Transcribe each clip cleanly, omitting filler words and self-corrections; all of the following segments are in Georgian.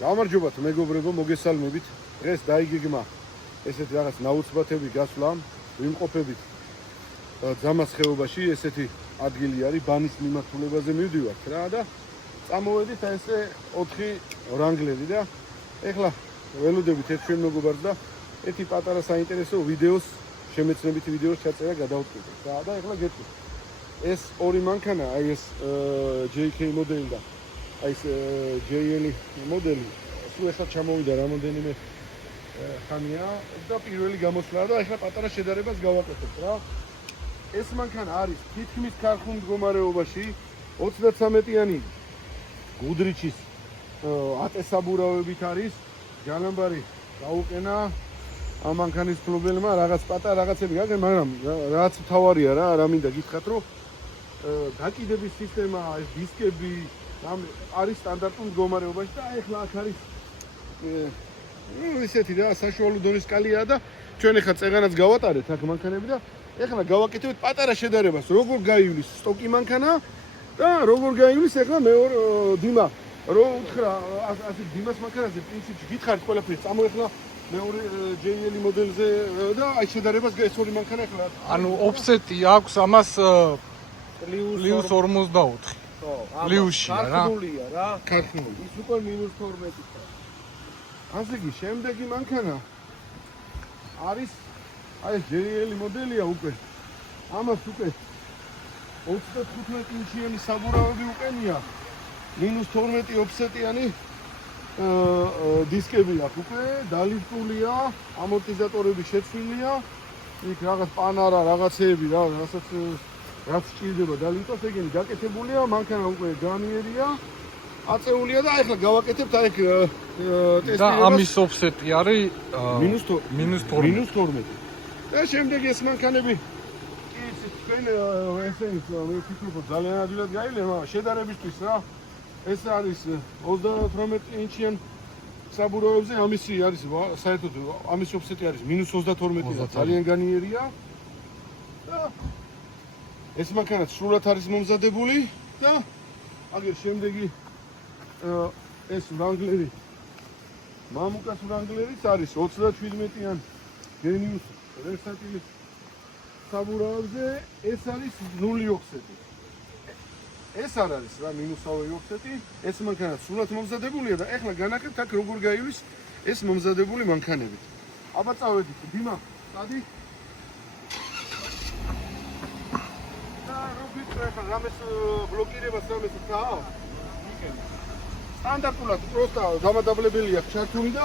გამარჯობათ მეგობრებო, მოგესალმებით. დღეს დაიგეგმა ესეთი რაღაც ნაუცბათები გასვლა, ვიმყოფებით ძამას ხეობაში, ესეთი ადგილი არის, ბანის მიმართულებაზე მივდივართ რა და წამოვედით ესე 4 რანგლერი და ეხლა ველოდებით ერთ ჩვენ მეგობარს და ერთი პატარა საინტერესო ვიდეოს, შემეცნებითი ვიდეოს ჩაწერა გადავწყვიტეთ. და ეხლა გეტყვით. ეს ორი მანქანა, აი ეს JK მოდელი და აი ეს JL მოდელი, სულ ახლა ჩამოვიდა რამოდენიმე ხანია და პირველი გამოსვლა და ეხლა პატარა შედარებას გავაკეთებთ რა. ეს მანქანა არის თითქმის ქარხულ მდგომარეობაში, 33-იანი გუდრიჩის ატესაბურავებით არის, ჯანამბარი გაუყენა ამ მანქანის ფლობელმა, რაღაც პატარა რაღაცები გაგენ, მაგრამ რაც თავარია რა, რა მინდა გითხრათ, რომ გაკიდების სისტემა, ეს დისკები არის სტანდარტულ მდგომარეობაში და ეხლა აქ არის ისეთი რა, საშუალო დონის კალიაა და ჩვენ ეხლა წეღანაც გავატარეთ აქ მანქანები და ეხლა გავაკეთებთ პატარა შედარებას, როგორ გაივლის სტოკი მანქანა და როგორ გაივლის ეხლა მეორე დიმა. რო უთხრა ასე დიმას მანქანაზე პრინციპში გითხარით ყველაფერს, წამოეხლა მეორე JL მოდელზე და აი შედარებას ეს ორი მანქანა ეხლა ანუ ოფსეტი აქვს ამას პლუს 44. ხო, პლუსში რა. ქართულია რა. ქართული. ის უკვე -12. ასე იგი, შემდეგი მანქანა არის აი JL მოდელია უკვე. ამას უკვე 35 ინჩიანი საბურავები უყენია. -12 ოფსეტიანი დისკები აქვს უკვე, დალიფტულია, ამორტიზატორები შეცვლილია. იქ რაღაც პანარა, რაღაცეები რა, რაც სჭირდება დალიფტოს, ეგენი გაკეთებულია, მანქანა უკვე განიერია, აწეულია და ახლა გავაკეთებთ აი ტესტირებას. და ამის ოფსეტი არის -12. და შემდეგ ეს მანქანები კი იცით, თქვენ ესენი მე ვფიქრობ ძალიან ადვილად გაივლენ, მაგრამ შედარებისთვის რა. ეს არის 38 ინჩიან საბურავებზე, ამისი არის საერთოდ ამის ოფსეტი არის -32 და ძალიან განიერია. და ეს მანქანა სრულად არის მომზადებული და აგერ შემდეგი ეს რანგლერი მამუკას რანგლერიც არის 37-იან გენიუს ვერსატილის საბურავებზე, ეს არის 0 ოფსეტი. ეს არ არის რა -2 ოფსეტი, ეს მანქანა სრულად მომზადებულია და ეხლა განაკეთებთ აქ როგორ გაივლის ეს მომზადებული მანქანები. აბა წავედით, დიმა, წადი. და როგორ ეხლა რამეს ბლოკირებას რამეს ხაა? სტანდარტულად პროსტა დამადაბლებელია ჩართული და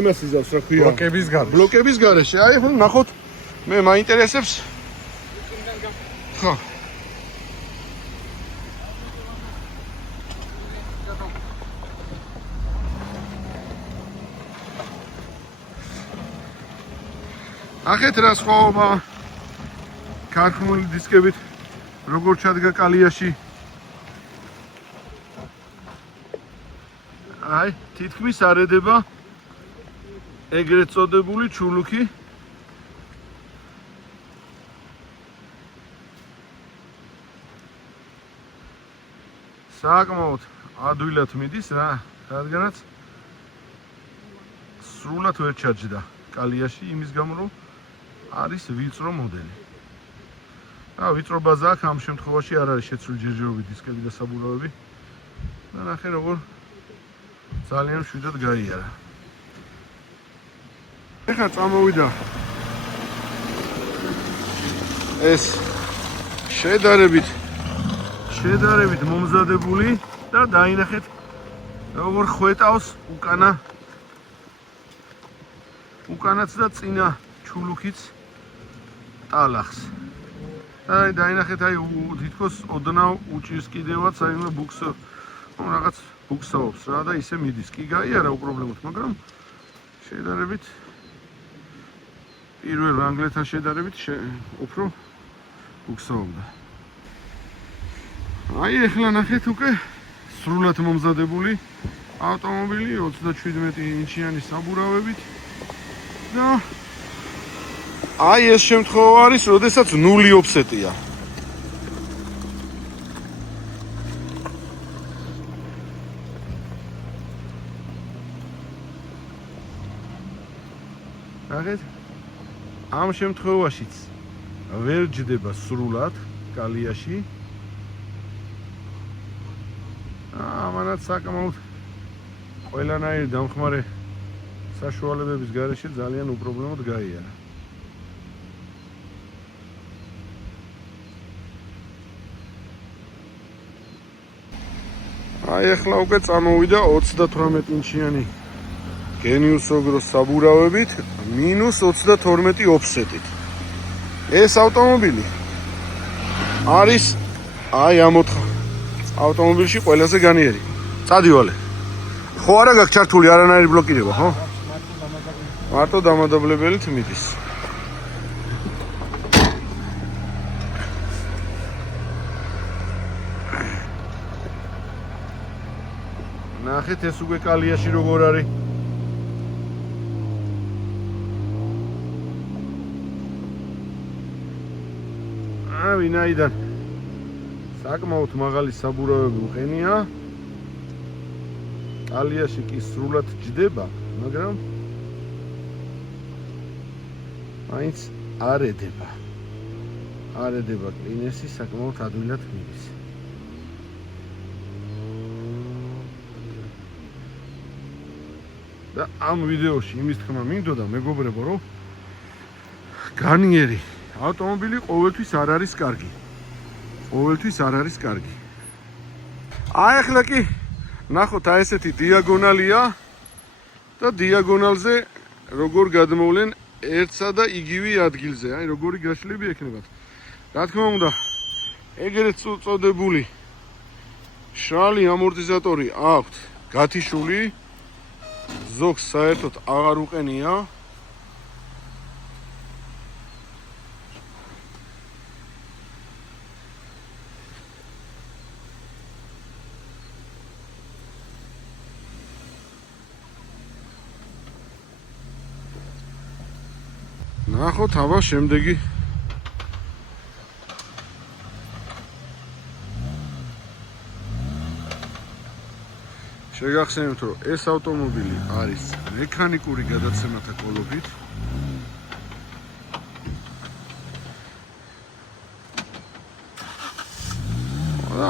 იმას იზავს რა ქვია? ბლოკების გარეშე. ბლოკების გარეშე. აი ხო ნახოთ, მე მაინტერესებს. ხო. ახეთ რა სხვაობა ქარხმული დისკებით როგორ ჩადგა კალიაში. აი, თითქმის არ ედება ეგრეთ წოდებული ჩულუქი. საკმაოდ ადვილად მიდის რა, რადგანაც სრულად ვერ ჩაჯდა კალიაში, იმის გამო რომ არის ვიწრო მოდელი. ვიწრო ბაზა აქვს, ამ შემთხვევაში არ არის შეცვლილი ჯერჯერობით დისკები და საბურავები. და ნახე როგორ ძალიან მშვიდად გაიარა. ეხლა წამოვიდა ეს შედარებით მომზადებული და დაინახეთ როგორ ხვეტავს უკანაც და წინა ჩულუქიც ტალახს. აი დაინახეთ, აი თითქოს ოდნავ უჭირს კიდევაც აი რაღაც ბუქსაობს რა და ისე მიდის. კი გაიარა უპრობლემოდ, მაგრამ შედარებით პირველ რანგლეთთან შედარებით უფრო ბუქსაობდა. აი ეხლა ნახეთ უკვე სრულად მომზადებული ავტომობილი 37 ინჩიანი საბურავებით და აი ეს შემთხვევა არის, როდესაც 0 ოფსეტია. ნახეთ. ამ შემთხვევაშიც ვერ ჯდება სრულად კალიაში. ამანაც საკმაოდ ყველანაირი დამხმარე საშუალებების გარეშე ძალიან უპრობლემოდ გაიარა. აი ახლა უკვე წამოვიდა 38 ინჩიანი Genius Ogros საბურავებით -22 ოფსეტით. ეს ავტომობილი არის აი ამ 4 ავტომობილში ყველაზე განიერი. წადივალე. ხო არა გაქვს ჩართული არანაირი ბლოკირება, ხო? მარტო დამადაბლებელით მიდის. ნახეთ ეს უკვე კალიაში როგორ არის. ვინაიდან საკმაოდ მაღალი საბურავები უყენია. კალიაში კი სრულად ჯდება, მაგრამ მაინც არ ედება. არ ედება კლინესი საკმაოდ ადვილად მიდის. და ამ ვიდეოში იმის თქმა მინდოდა მეგობრებო, რომ განიერი ავტომობილი ყოველთვის არ არის კარგი. ყოველთვის არ არის კარგი. აი ახლა კი ნახოთ აი ესეთი დიაგონალია და დიაგონალზე როგორ გადმოვლენ ერთსა და იგივე ადგილზე. აი როგორი გაშლები ექნებათ. რა თქმა უნდა, ეგრეთ წოდებული შრალი ამორტიზატორი აქვთ გათიშული. ზოგს საერთოდ აღარ უყენია. ნახოთ აბა შემდეგი შეგახსენებთ, რომ ეს ავტომობილი არის მექანიკური გადაცემათა კოლობით.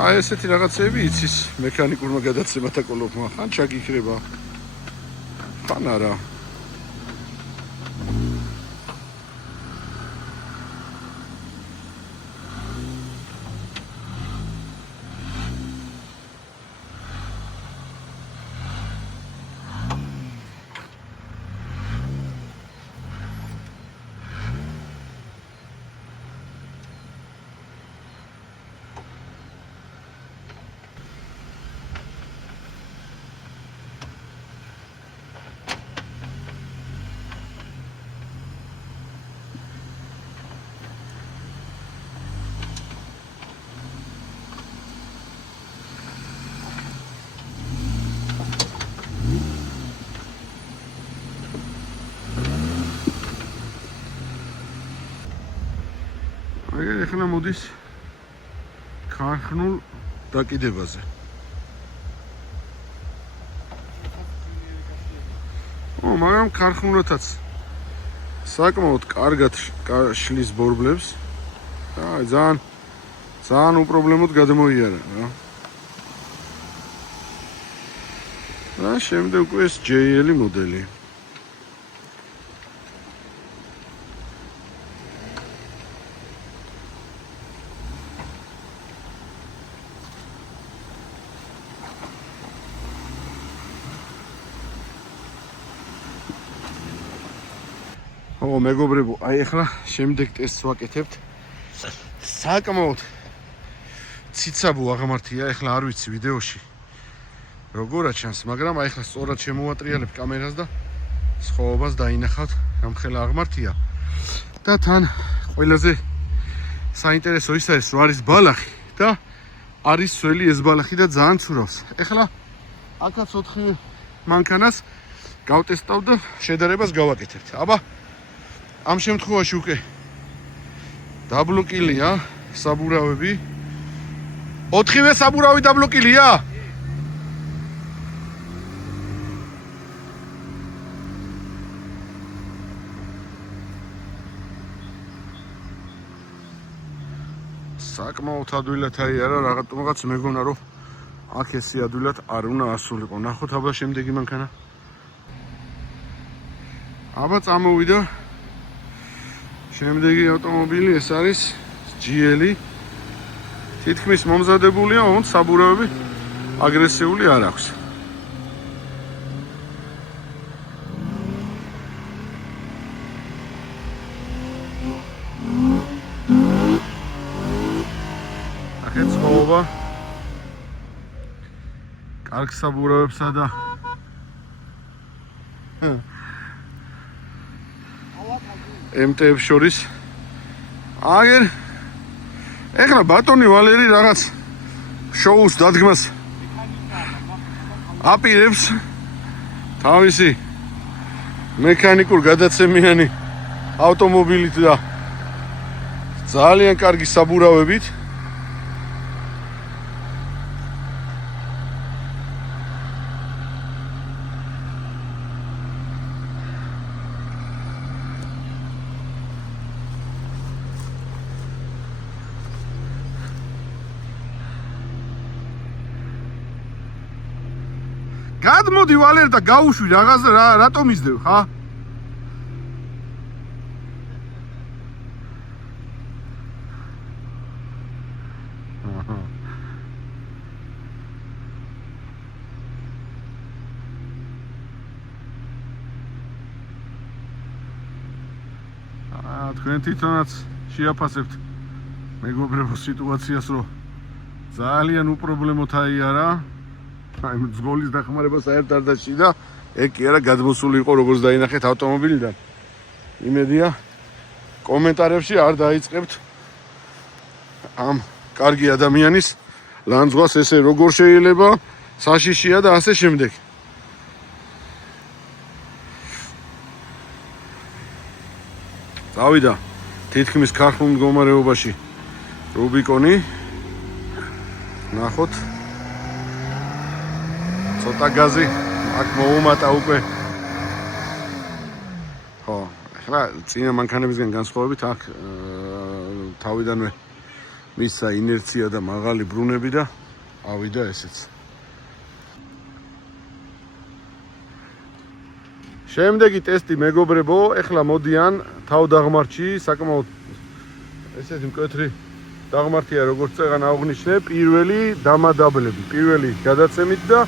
აი ესეთი რაღაცები იცის მექანიკურმა გადაცემათა კოლობმა. ხან ჩაგიქრება, ხან არა. ახლა მოდის ქარხნულ დაკიდებაზე. მაგრამ ქარხნულათაც საკმაოდ კარგად შლის ბორბლებს. აი ძალიან უპრობლემოდ გადმოიარა რა. და შემდეგ უკვე ეს JL მოდელი. მეგობრებო, აი ახლა შემდეგ ტესტს ვაკეთებთ. საკმაოდ ციცაბო აღმართია, ახლა არ ვიცი ვიდეოში როგორ აჩანს, მაგრამ აი ახლა სწორად შემოვატრიალებ კამერას და სხვაობას დაინახავთ, გამხელა აღმართია. და თან ყველაზე საინტერესო ის არის, რომ არის ბალახი და არის სველი ეს ბალახი და ძალიან ცურავს. ახლა აქაც 4 მანქანას გავტესტავ და შედარებას გავაკეთებთ. აბა ამ შემთხვევაში უკვე დაბლოკილია საბურავები. 4-ვე საბურავი დაბლოკილია? საკმაოდ ადვილად აიარა, რაღაცა მეგონა რომ აქ ესე ადვილად არ უნდა ასულიყო. ნახოთ აბა შემდეგი მანქანა. აბა წამოვიდა. შემდეგი ავტომობილი ეს არის GL-ი. თითქმის მომზადებულია, ოღონდ საბურავები აგრესიული არ აქვს. ახეთ ცხოვრება კარგ საბურავებსა და MT-ებს შორის აგერ ეხლა ბატონი ვალერი რაღაც შოუს დადგმას აპირებს თავისი მექანიკურ გადაცემიანი ავტომობილით და ძალიან კარგი საბურავებით. გადმოდი ვალერ და გაუშვი რაღაც რატომ ისდევ, ხა? თქვენ თვითონაც შეაფასებთ მეგობრებო სიტუაციას, რომ ძალიან უპრობლემოდ აიარა. აი მძღოლის დახმარება საერთოდ არ დაჭირდა. ეგ კი არა გადმოსული იყო როგორც დაინახეთ ავტომობილიდან. იმედია კომენტარებში არ დაიწყებთ ამ კარგი ადამიანის ლანძღვას ესე როგორ შეიძლება, საშიშია და ასე შემდეგ. წავიდა თითქმის ქარხნულ მდგომარეობაში რუბიკონი. ნახოთ ცოტა გაზი აქ მოუმატა უკვე. ხო, ახლა წინა მანქანებისგან განსხვავებით აქ თავიდანვე მისცა ინერცია და მაღალი ბრუნები და ავიდა ესეც. შემდეგი ტესტი მეგობრებო, ახლა მოდიან თავდაღმართში, საკმაოდ ესეთი მკვეთრი დაღმართია როგორც წეგან აღნიშნე, პირველი დამადაბლები, პირველი გადაცემით და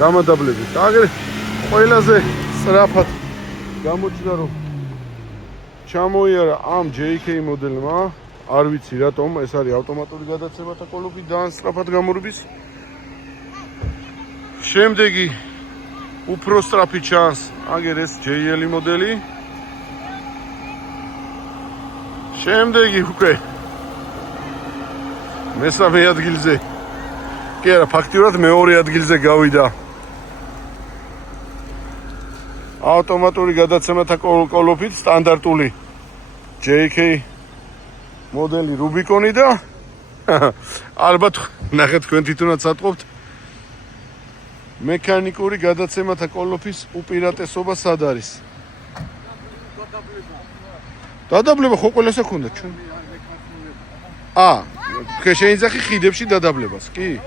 დამადაბლებით. აგერ ყველაზე სწრაფად გამოჩნდა რომ ჩამოიარა ამ JK მოდელმა, არ ვიცი რატომ, ეს არის ავტომატური გადაცემათა კოლოფი და სწრაფად გამორბის. შემდეგი უფრო სწრაფი ჩანს, აგერ ეს JL მოდელი. შემდეგი უკვე მესამე ადგილზე, კი არა, ფაქტიურად მეორე ადგილზე გავიდა ავტომატური გადაცემათა კოლოფით სტანდარტული JK მოდელი რუბიკონი და ალბათ ნახეთ თქვენ თვითონაც ატყობთ მექანიკური გადაცემათა კოლოფის უპირატესობა სად არის. დადაბლება ხო ყველას აქვს ჩვენ. შეინძახი ხიდებში დადაბლებას, კი?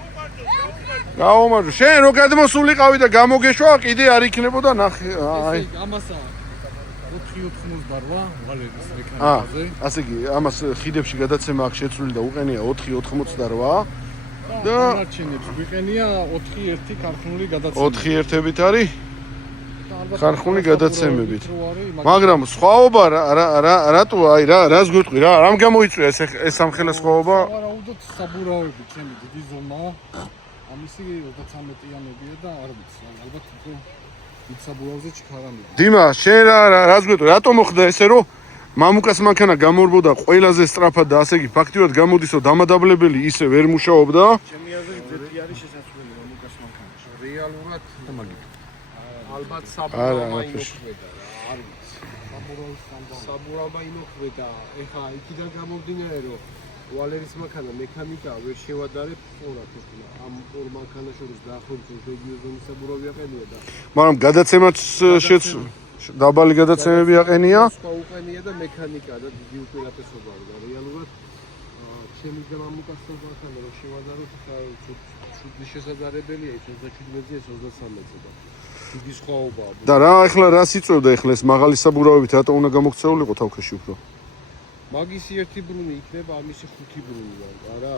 გაუმარჯო. შენ რო გადმოსულიყავი და გამოგეშვა, კიდე არ იქნებოდა ნახე. აი. ამასა 488 ვალერის მექანიკაზე. ასე კი, ამას ხიდებში გადაცემა აქვს შეცვლილი და უყენია 488 და მარჩინებს ვიყენია 4-1 ქარხნული გადაცემა. 4-1-ებით არის ქარხნული გადაცემებით. მაგრამ სხვაობა რატო აი რას გვიტყვი რა? რამ გამოიწვია ეს სამხელა სხვაობა? ვარაუდოთ საბურავები, ჩემი დიდი ზომა. ამისი 33-იანებია და არ ვიცი, ალბათ უფრო დიდ საბურავზე ჩქარამია. დიმა, შენ რას გვიტყვი? რატო მოხდა ესე რომ მამუკას მანქანა გამორბოდა ყველაზე სწრაფად და ასე იგი ფაქტიურად გამოდის რომ დამადაბლებელი ისე ვერ მუშაობდა? ჩემი აზრით ზეთი არის შესაძლებელი მამუკას მანქანაში. რეალურად მაგით. ალბათ საბურავა იმოქმედა რა, არ ვიცი. საბურავა იმოქმედა. ეხა იქიდან გამომდინარე რომ ვალერის მანქანა მექანიკა ვერ შევადარებ სწორად ეხლა ამ ორ მანქანას შორის დაახლოებით რეგიონის საბურავი აყენია და მაგრამ გადაცემაც დაბალი გადაცემები აყენია. სხვა უყენია და მექანიკა და დიდი უპირატესობა არის და რეალურად შემიძლია მამუკასთან ვახან რომ შევადაროთ ხა ცუდი შესაძლებელია ის 27-ზე ეს 33-ზე და დიდი სხვაობაა. და რა ახლა რას იწევდა ახლა ეს მაღალი საბურავებით რატო უნდა გამოქცეულიყო თავქეში უფრო? მაგისი ერთი ბრუნი იქნება, ამისი ხუთი ბრუნი არა?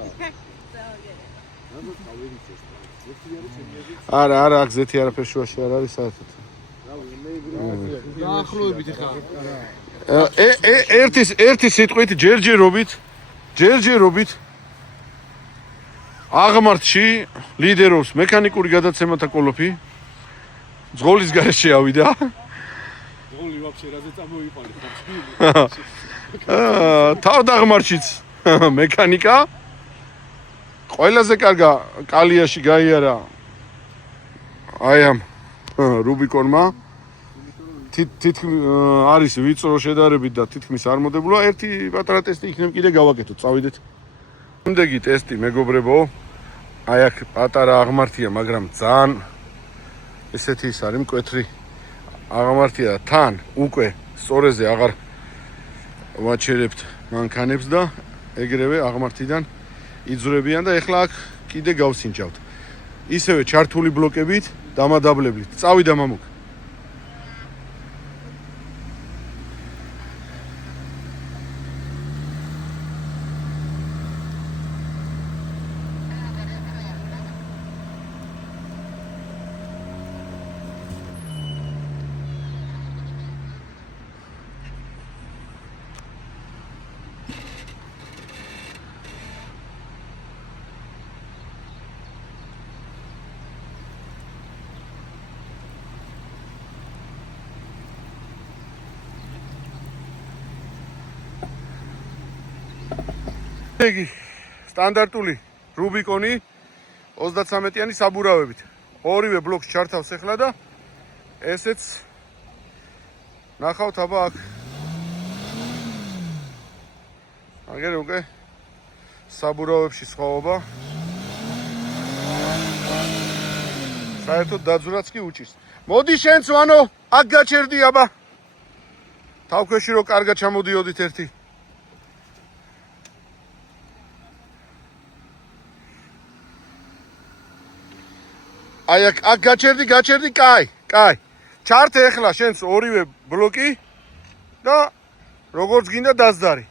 არა, გზეთი არაფერ შუაში არ არის საერთოდ. დაახლოებით ხარ. ერთი სიტყვით ჯერჯერობით აღმართში ლიდერობს მექანიკური გადაცემათა კოლოფი. ძღოლის გარეშე ავიდა. ძღოლი ვაფშე რაზე წამოიყალე ხარ? თავდაღმართშიც მექანიკა. ყველაზე კარგა კალიაში გაიარა აი ამ რუბიკონმა. არის ვიწრო შედარებით და თითქმის არ მოდებულა. ერთი პატარა ტესტი იქნებ კიდე გავაკეთოთ, წავიდეთ. შემდეგი ტესტი, მეგობრებო. აი აქ პატარა აღმართია, მაგრამ ძალიან ესეთი ის არის მკვეთრი აღმართია თან უკვე სწორეზე აღარ ვაჩერებთ მანქანებს და ეგრევე აღმართიდან იძვრებიან და ეხლა აქ კიდე გავსინჯავთ. ისევე ჩართული ბლოკებით, დამადაბლებით. წავიდა მამუკ. იგი სტანდარტული რუბიკონი 33-იანი საბურავებით. ორივე ბლოკს ჩართავს ახლა და ესეც ნახავთ აბა აქ. აგერ უკვე საბურავებში სხვაობა. საერთოდ დაძვრაც კი უჭირს. მოდი შენც ვანო, აქ გაჩერდი აბა. თავქვეში რო კარგად ჩამოდიოდით ერთი. აი აქ გაჩერდი, კაი. ჩართე ახლა შენს ორივე ბლოკი და როგორც გინდა დასდარი.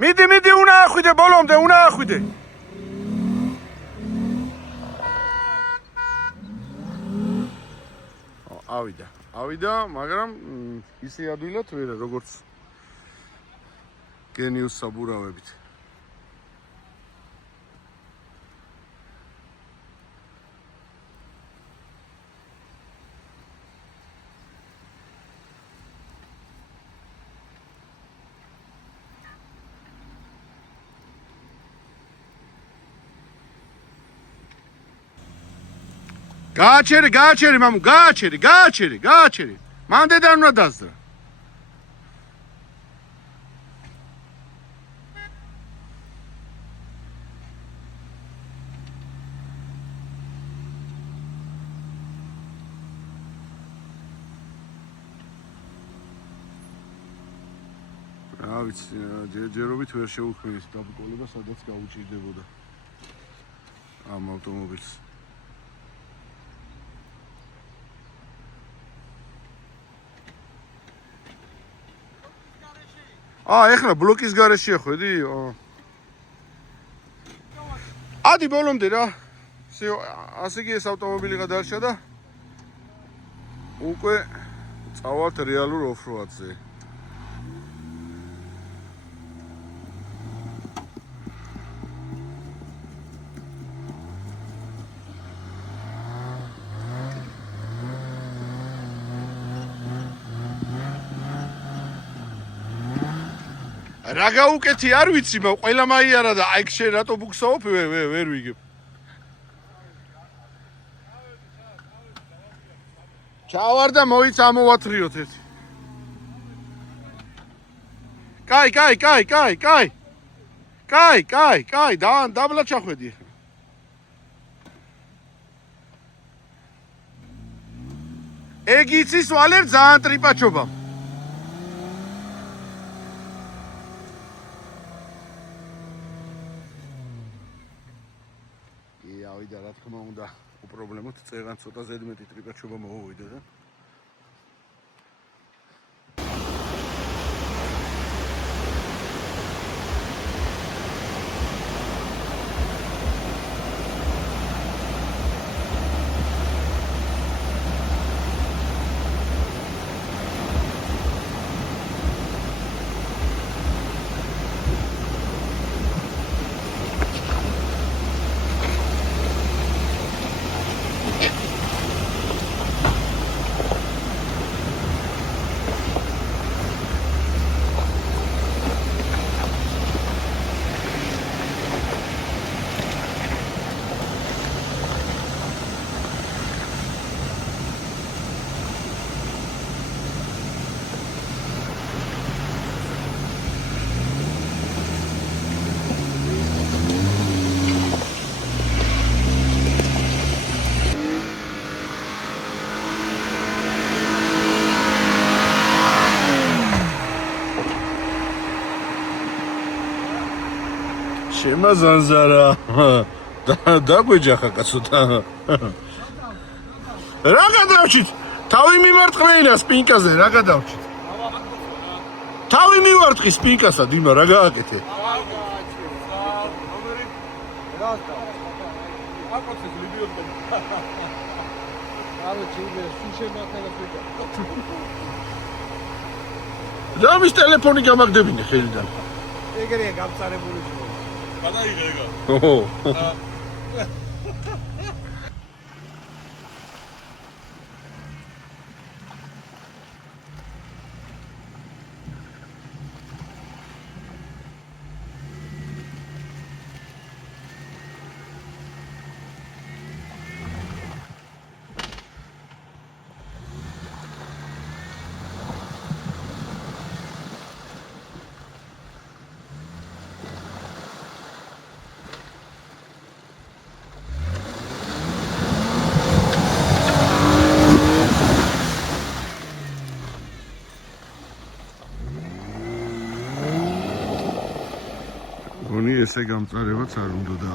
მიდი, უნდა ახვიდე ბოლომდე, უნდა ახვიდე. ავიდა, მაგრამ ისე ადვილად ვერა, როგორც გენიუს საბურავებით. გააჩერი, მამუ, გააჩერი. მანდედან უნდა დასძრა. რა ვიცი, ჯერჯერობით ვერ შეუქმნის დაბრკოლება, სადაც გაუჭირდებოდა ამ ავტომობილს. ეხლა ბლოკის გარეშეა ხვედი? ადი ბოლომდე რა. ასე კი ეს ავტომობილიღა დარჩა და უკვე წავალთ რეალურ ოფროადზე. რა გაუკეთი არ ვიცი, ყველა მაიარა და აი შენ რატო ბუქსაობ, ვერ ვიგებ. ჩავარ და მოიცა ამოვათრიოთ ერთი. კაი, დაბლა ჩახვედი. ეგ იცის ვალებ ძალიან ტრიპაჩობა. ავიდა რა თქმა უნდა უპრობლემოდ წეღან ცოტა ზედმეტი ტრიპაჩობა მოვიდა და შემაზანზარა დაგვეჯახა კაცოთა რა გადავჭით თავი მიმარტყმეინა სპინკაზე რა გადავჭით თავი მივარტყი სპინკასად იმა რა გააკეთე და მის ტელეფონი გამაგდებინე ხელიდან ეგრეა გამწარებული გადაიღე ეგა. ოჰო. გონი ესე გამწარებაც არ უნდოდა.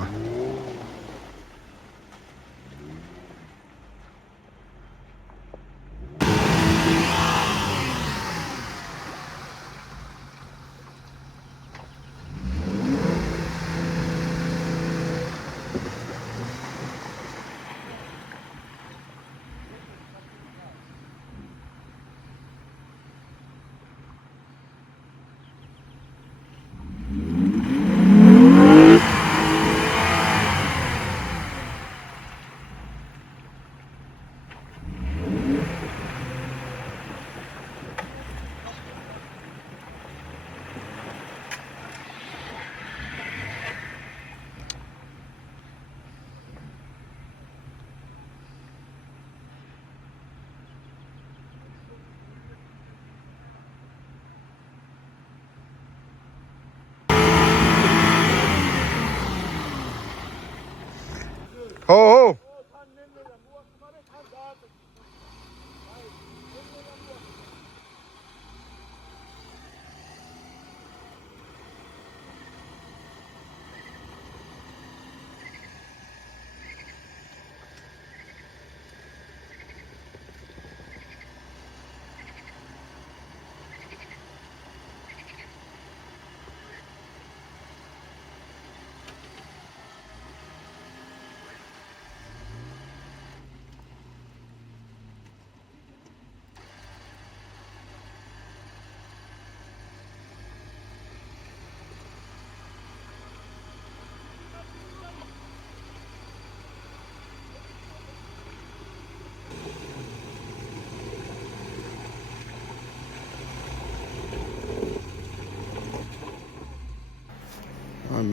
Ho!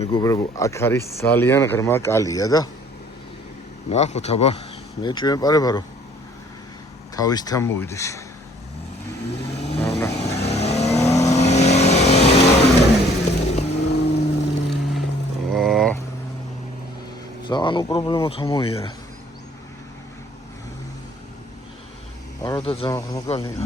მეგობრებო, აქ არის ძალიან ღრმა კალია და ნახოთ, აბა მე ჩვენპარება რომ თავისთან მოვიდეს. ძალიან უპრობლემოთა მოიარა. არა და ძალიან ხმაკალია.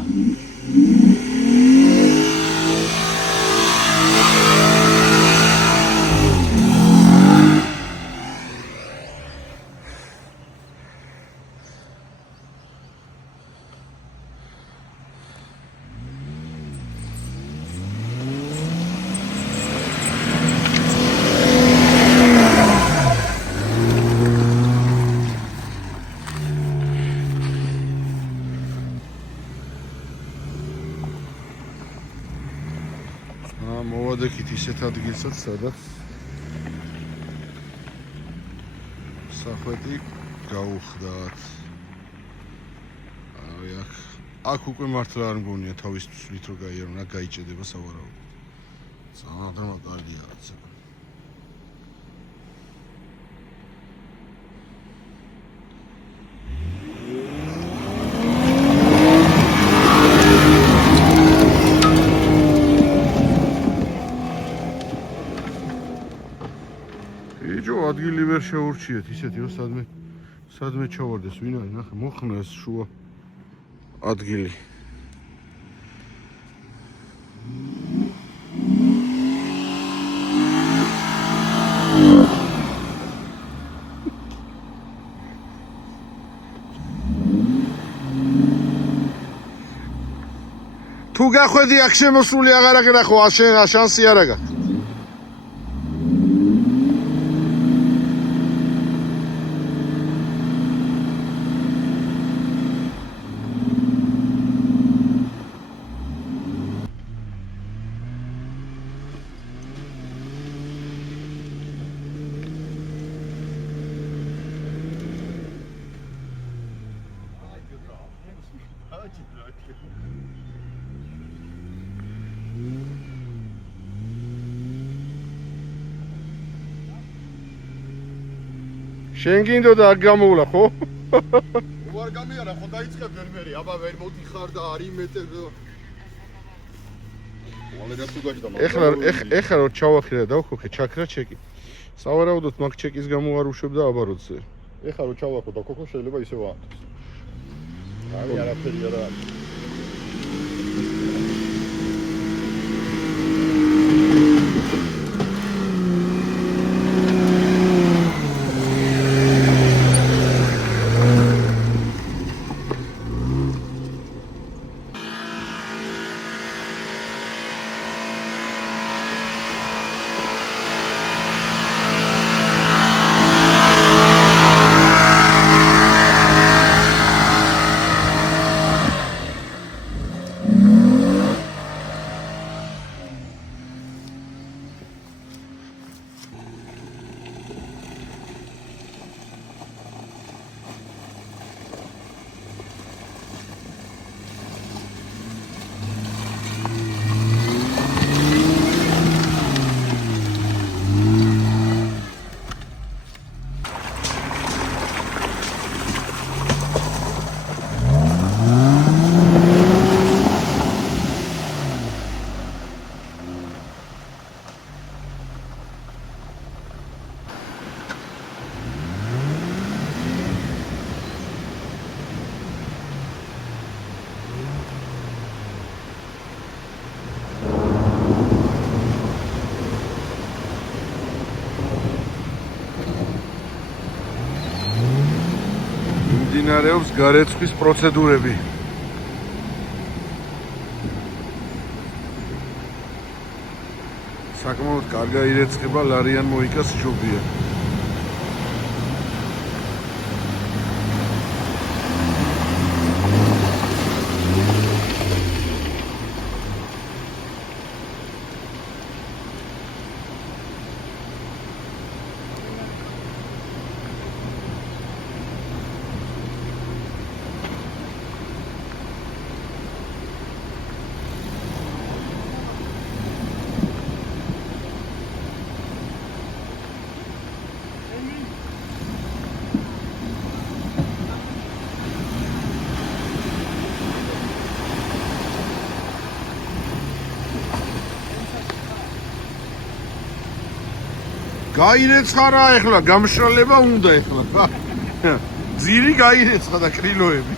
მოვადექით ისეთ ადგილსაც, სადაც სახვეთი გაუხდათ. აქ უკვე მართლა არ მგონია თავის თვით რო გაიარონ, აქ გაიჭედება სავარაუდოდ. ძალიან მაგალია რაცა. ადგილი ვერ შეურჩიეთ ისეთიო სადმე ჩავარდეს ვინ არის ნახე მოხნა ეს შუა ადგილი თუ გახვედი აქ შემოსული აღარ აგნახო შანსი არ აგა შენ გინდოდა აქ გამოვლა ხო? უარ გამიარა ხო დაიწყებ ვერმერი აბა ვერ მოდიხარ და არ იმეტებ ვალერაც უგაჭდა მაგრამ ეხლა რო ჩავახირე და დავქოქე ჩაქრა ჩეკი სავარაუდოდ მაგ ჩეკის გამო არ უშვებდა აბაროძე ეხლა რო ჩავახო და ქოქო შეიძლება ისევ აათოს აი არაფერი არა მიმდინარეობს გარეცხვის პროცედურები. საკმაოდ კარგი ირეცხება ლარიან მოიკას ჯობია. გაირეცხა რა ეხლა გამშრალება უნდა ეხლა. ძირი გაირეცხა და კრილოები.